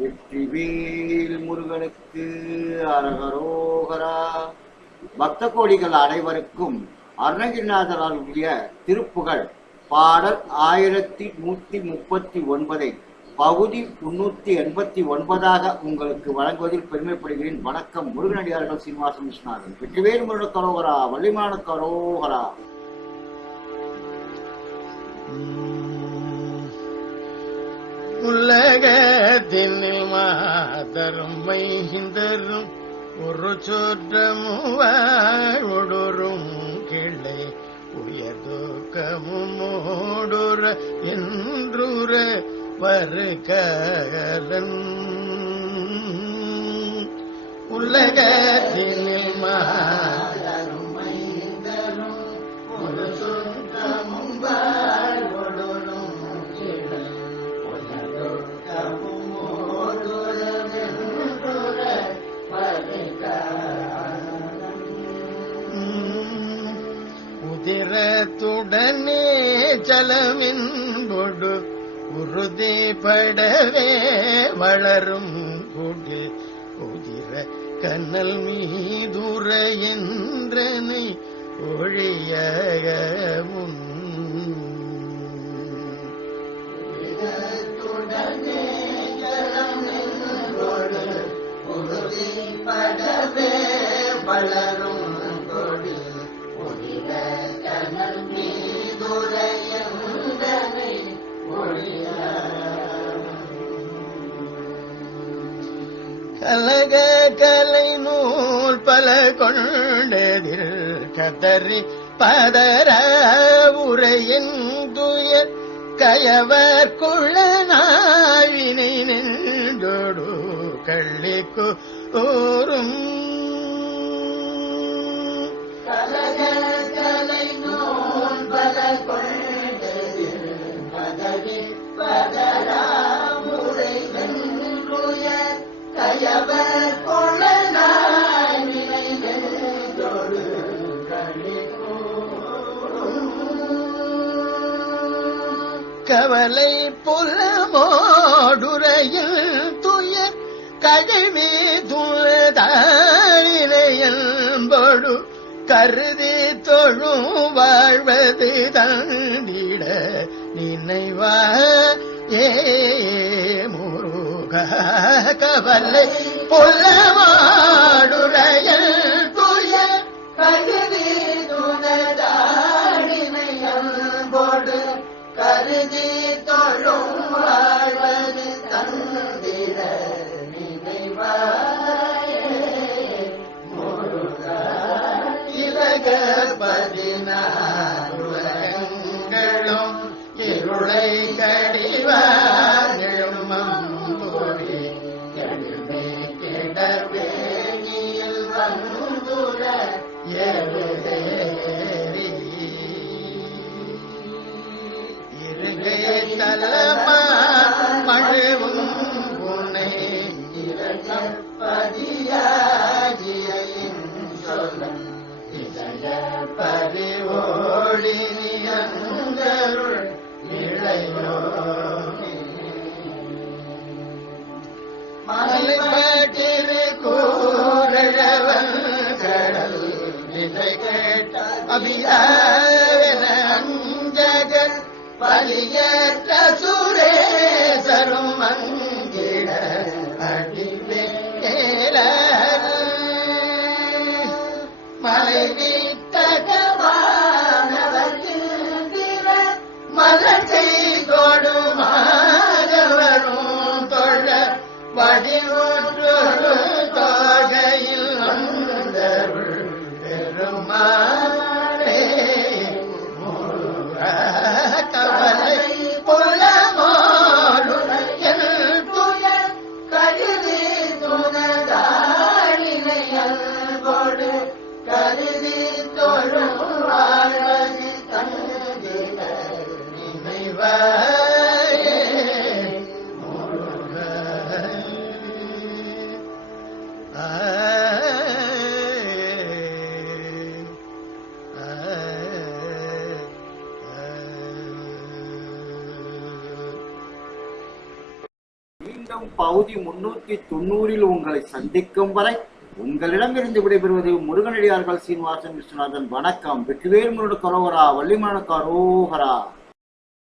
வெற்றிவேல் முருகனுக்கு அரகரோகரா. பக்த கோடிகள் அனைவருக்கும் அருணகிரிநாதர் அருளிய திருப்புகழ். பாடல் ஆயிரத்தி நூற்றி முப்பத்தி ஒன்பதை பகுதி முன்னூற்றி எண்பத்தி ஒன்பதாக உங்களுக்கு வழங்குவதில் பெருமைப்படுகிறேன். வணக்கம் முருகனடியார்கள் சீனிவாசன் விஸ்வநாதன். வெற்றிவேல் முருகன் கரோகரா வள்ளிமான கரோகரா உலகத்தினில் மாதரும் மைந்தரும் ஒரு சொற்றமுவாழொடரும் கிளை உயர்துக்கமும் ஓடுற என்றுற வருகலன். உலகத்தினில் மா உதிரத்துடனே ஜலமின்பொடு படவே வளரும் கொடு உதிர கண்ணல் மீதுர என்றனை ஒழிய முன் கலக கலை நூல் பல கொண்டதில் கதறி பதற உரையின் துயர் கயவர் குழநாவினை நின்றோடு கள்ளிக்கு ஊரும் கயவர் கொழநாவினை கவலை புலமோடுரையில் துயர் கழுவி துளதாழினையன்போடு கருதி தொழும் வாழ்வது தண்டிட நினைவா ஏ கவலை புலமாடுரையில் துயர் கழுவி துளதாழினையன்போடு கருதி தொழும் வாழ்வது தந்திர நினைவாயே. முருகா இருளை கடிவாழும் la கேட்ட அபியாவன அஞ்சகர் பலியற்ற சுரேசரும் பகுதி முன்னூத்தி தொண்ணூறில் உங்களை சந்திக்கும் வரை உங்களிடமிருந்து விடைபெறுவது முருகனடியார்கள் சீனிவாசன் விஸ்வநாதன். வணக்கம். வெற்றிவேல் முருகன் கரோகரா வள்ளிமண கரோகரா.